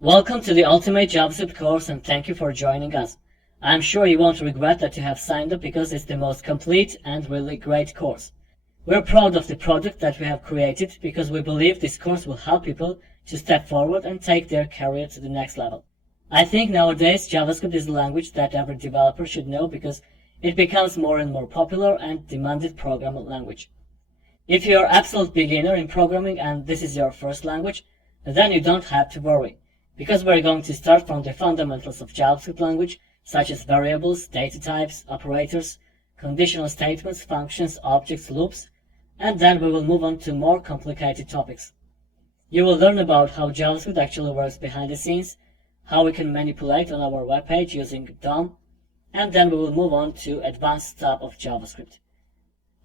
Welcome to the Ultimate JavaScript course and thank you for joining us. I'm sure you won't regret that you have signed up because it's the most complete and really great course. We're proud of the product that we have created because we believe this course will help people to step forward and take their career to the next level. I think nowadays JavaScript is a language that every developer should know because it becomes more and more popular and demanded programming language. If you're an absolute beginner in programming and this is your first language, then you don't have to worry, because we're going to start from the fundamentals of JavaScript language, such as variables, data types, operators, conditional statements, functions, objects, loops, and then we will move on to more complicated topics. You will learn about how JavaScript actually works behind the scenes, how we can manipulate on our web page using DOM, and then we will move on to advanced stuff of JavaScript.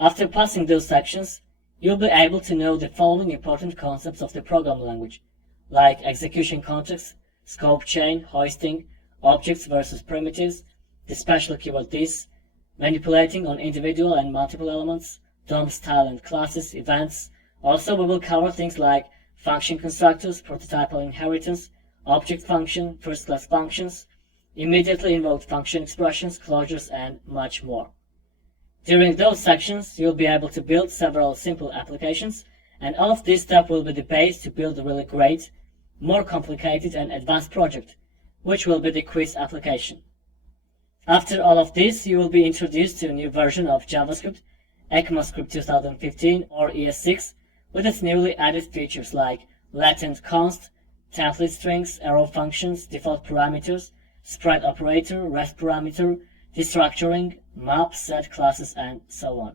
After passing those sections, you'll be able to know the following important concepts of the programming language, like execution context, scope chain, hoisting, objects versus primitives, the special keyword this, manipulating on individual and multiple elements, DOM style and classes, events. Also, we will cover things like function constructors, prototypal inheritance, object function, first-class functions, immediately invoked function expressions, closures, and much more. During those sections, you'll be able to build several simple applications, and all of this stuff will be the base to build a really great, more complicated and advanced project, which will be the quiz application. After all of this, you will be introduced to a new version of JavaScript, ECMAScript 2015 or ES6, with its newly added features like latent const, template strings, arrow functions, default parameters, spread operator, rest parameter, destructuring, map, set classes, and so on.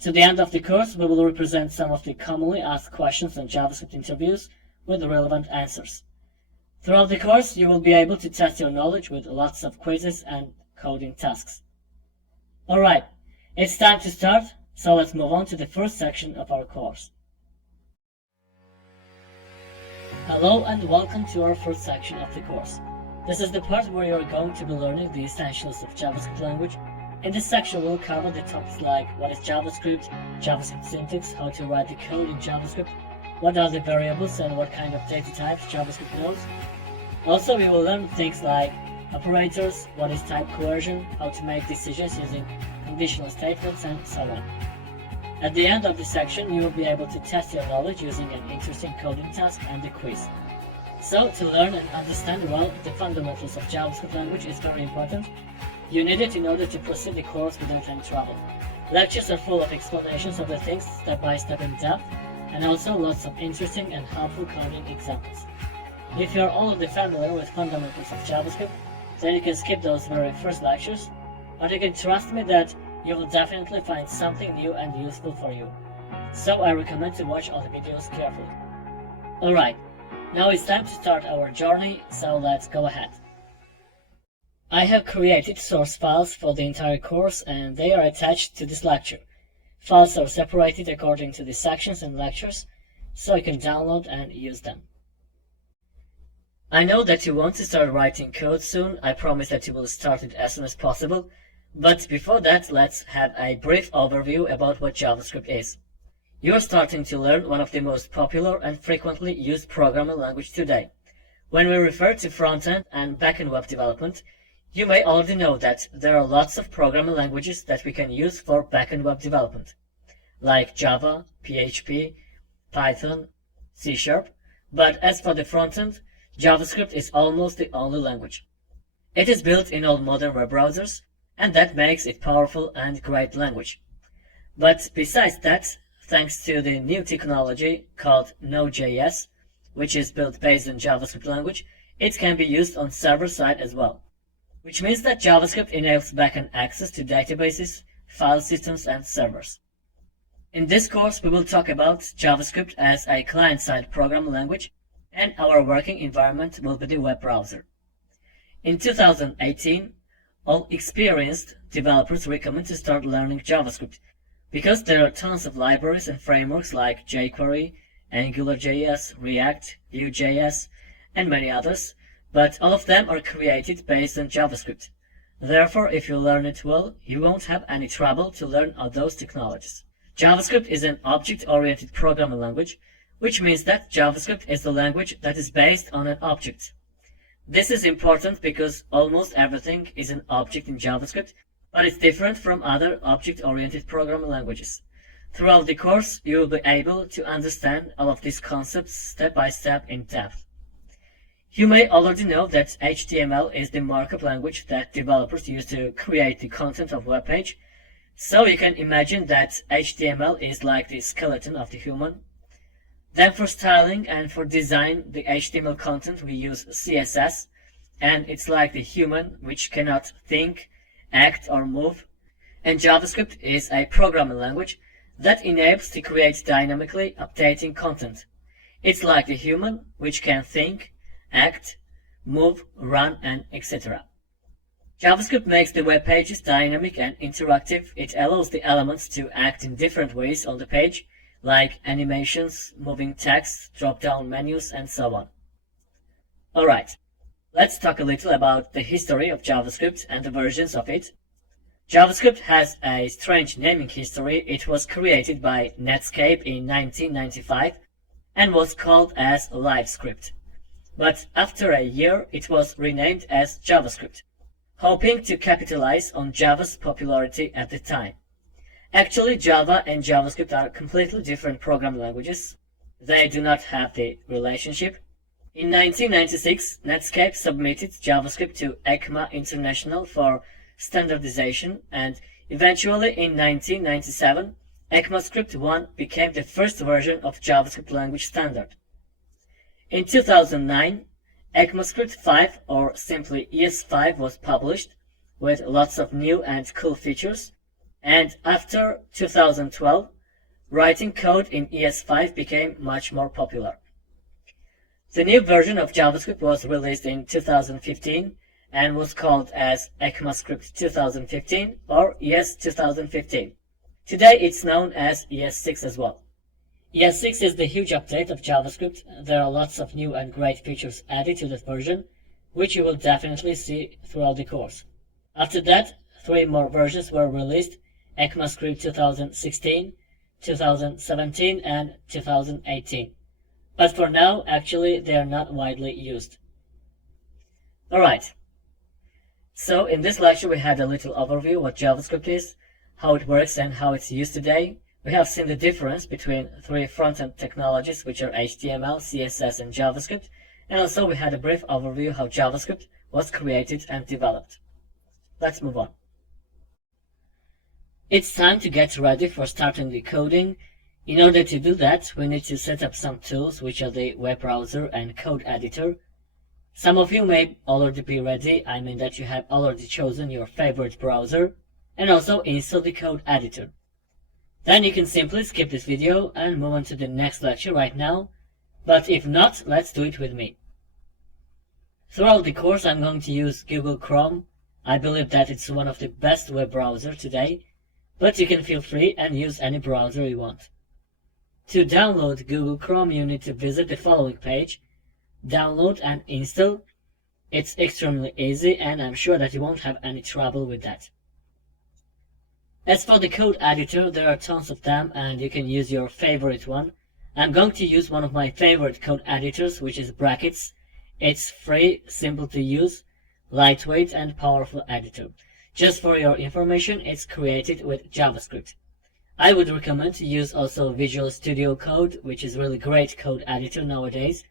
To the end of the course, we will represent some of the commonly asked questions on JavaScript interviews with relevant answers. Throughout the course, you will be able to test your knowledge with lots of quizzes and coding tasks. Alright, it's time to start, so let's move on to the first section of our course. Hello and welcome to our first section of the course. This is the part where you are going to be learning the essentials of JavaScript language. In this section, we'll cover the topics like what is JavaScript, JavaScript syntax, how to write the code in JavaScript, what are the variables and what kind of data types JavaScript knows. Also, we will learn things like operators, what is type coercion, how to make decisions using conditional statements, and so on. At the end of the section, you will be able to test your knowledge using an interesting coding task and a quiz. So, to learn and understand well the fundamentals of JavaScript language is very important. You need it in order to proceed the course without any trouble. Lectures are full of explanations of the things step by step in depth, and also lots of interesting and helpful coding examples. If you are already familiar with fundamentals of JavaScript, then you can skip those very first lectures, but you can trust me that you will definitely find something new and useful for you. So I recommend to watch all the videos carefully. Alright, now it's time to start our journey, so let's go ahead. I have created source files for the entire course and they are attached to this lecture. Files are separated according to the sections and lectures, so you can download and use them. I know that you want to start writing code soon. I promise that you will start it as soon as possible. But before that, let's have a brief overview about what JavaScript is. You're starting to learn one of the most popular and frequently used programming language today. When we refer to front-end and back-end web development, you may already know that there are lots of programming languages that we can use for back-end web development, like Java, PHP, Python, C#. But as for the front-end, JavaScript is almost the only language. It is built in all modern web browsers, and that makes it powerful and great language. But besides that, thanks to the new technology called Node.js, which is built based on JavaScript language, it can be used on server side as well. Which means that JavaScript enables backend access to databases, file systems, and servers. In this course, we will talk about JavaScript as a client-side programming language, and our working environment will be the web browser. In 2018, all experienced developers recommend to start learning JavaScript because there are tons of libraries and frameworks like jQuery, AngularJS, React, Vue.js, and many others, but all of them are created based on JavaScript. Therefore, if you learn it well, you won't have any trouble to learn all those technologies. JavaScript is an object-oriented programming language, which means that JavaScript is the language that is based on an object. This is important because almost everything is an object in JavaScript, but it's different from other object-oriented programming languages. Throughout the course, you will be able to understand all of these concepts step by step in depth. You may already know that HTML is the markup language that developers use to create the content of a web page. So you can imagine that HTML is like the skeleton of the human. Then for styling and for design the HTML content we use CSS, and it's like the human which cannot think, act or move. And JavaScript is a programming language that enables to create dynamically updating content. It's like the human which can think, act, move, run, and etc. JavaScript makes the web pages dynamic and interactive. It allows the elements to act in different ways on the page, like animations, moving text, drop-down menus, and so on. Alright, let's talk a little about the history of JavaScript and the versions of it. JavaScript has a strange naming history. It was created by Netscape in 1995 and was called as LiveScript. But after a year, it was renamed as JavaScript, hoping to capitalize on Java's popularity at the time. Actually, Java and JavaScript are completely different programming languages. They do not have the relationship. In 1996, Netscape submitted JavaScript to ECMA International for standardization, and eventually in 1997, ECMAScript 1 became the first version of JavaScript language standard. In 2009, ECMAScript 5, or simply ES5, was published with lots of new and cool features, and after 2012, writing code in ES5 became much more popular. The new version of JavaScript was released in 2015 and was called as ECMAScript 2015 or ES 2015. Today it's known as ES6 as well. ES6 is the huge update of JavaScript. There are lots of new and great features added to that version, which you will definitely see throughout the course. After that, 3 more versions were released: ECMAScript 2016, 2017, and 2018. But for now, actually, they are not widely used. Alright, so in this lecture we had a little overview what JavaScript is, how it works, and how it's used today. We have seen the difference between 3 front-end technologies, which are HTML, CSS, and JavaScript, and also we had a brief overview how JavaScript was created and developed. Let's move on. It's time to get ready for starting the coding. In order to do that, we need to set up some tools, which are the web browser and code editor. Some of you may already be ready, I mean that you have already chosen your favorite browser, and also install the code editor. Then you can simply skip this video and move on to the next lecture right now, but if not, let's do it with me. Throughout the course I'm going to use Google Chrome. I believe that it's one of the best web browsers today, but you can feel free and use any browser you want. To download Google Chrome, you need to visit the following page, download and install. It's extremely easy and I'm sure that you won't have any trouble with that. As for the code editor, there are tons of them and you can use your favorite one. I'm going to use one of my favorite code editors, which is Brackets. It's free, simple to use, lightweight and powerful editor. Just for your information, it's created with JavaScript. I would recommend to use also Visual Studio Code, which is really great code editor nowadays.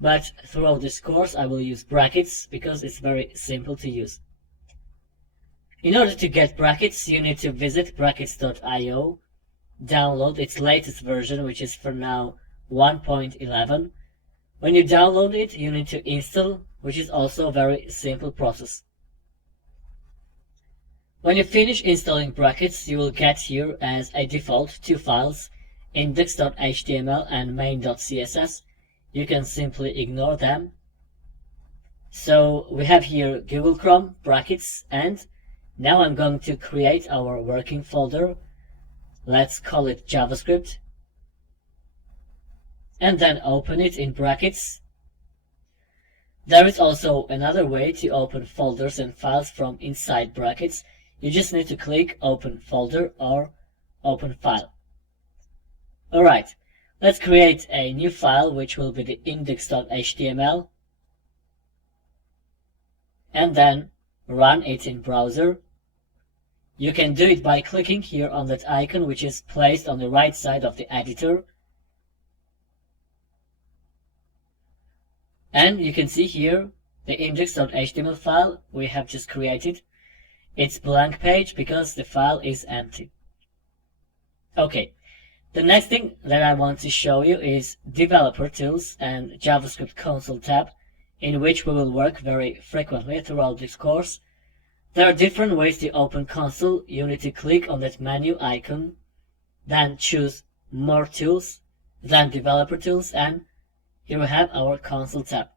But throughout this course, I will use Brackets because it's very simple to use. In order to get Brackets, you need to visit brackets.io, download its latest version, which is for now 1.11. When you download it, you need to install, which is also a very simple process. When you finish installing Brackets, you will get here as a default 2 files, index.html and main.css. You can simply ignore them. So we have here Google Chrome, Brackets, and now I'm going to create our working folder. Let's call it JavaScript. And then open it in Brackets. There is also another way to open folders and files from inside Brackets. You just need to click Open Folder or Open File. Alright, Let's create a new file which will be the index.html and then run it in browser. You can do it by clicking here on that icon which is placed on the right side of the editor. And you can see here the index.html file we have just created. It's blank page because the file is empty. Okay, the next thing that I want to show you is Developer Tools and JavaScript Console tab, in which we will work very frequently throughout this course. There are different ways to open console. You need to click on that menu icon, then choose More Tools, then Developer Tools, and here we have our console tab.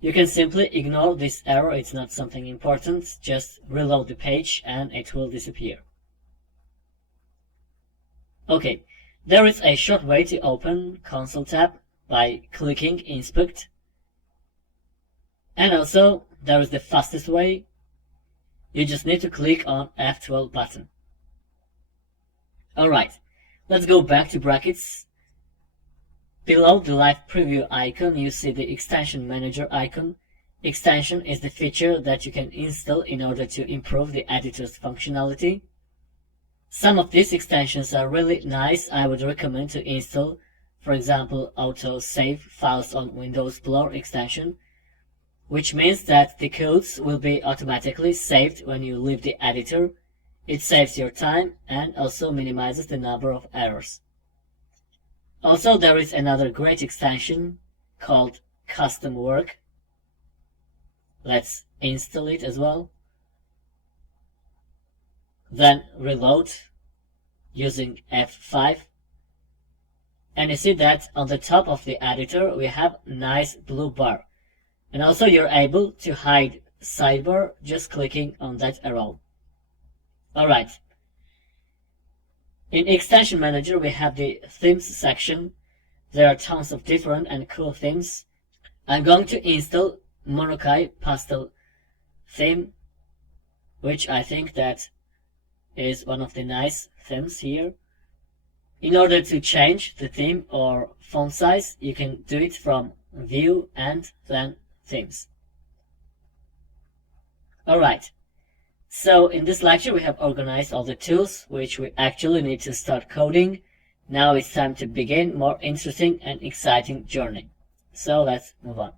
You can simply ignore this error, it's not something important, just reload the page and it will disappear. Okay, there is a short way to open console tab by clicking Inspect. And also, there is the fastest way. You just need to click on F12 button. Alright, let's go back to brackets. Below the live preview icon, you see the extension manager icon. Extension is the feature that you can install in order to improve the editor's functionality. Some of these extensions are really nice. I would recommend to install, for example, Auto Save Files on Windows Blur extension, which means that the codes will be automatically saved when you leave the editor. It saves your time and also minimizes the number of errors. Also, there is another great extension called Custom Work. Let's install it as well. Then reload using F5. And you see that on the top of the editor we have nice blue bar. And also you're able to hide sidebar just clicking on that arrow. Alright. In Extension Manager we have the Themes section. There are tons of different and cool themes. I'm going to install Monokai Pastel theme, which I think that is one of the nice themes here. In order to change the theme or font size, you can do it from View and then Themes. Alright, so in this lecture we have organized all the tools which we actually need to start coding. Now it's time to begin more interesting and exciting journey. So let's move on.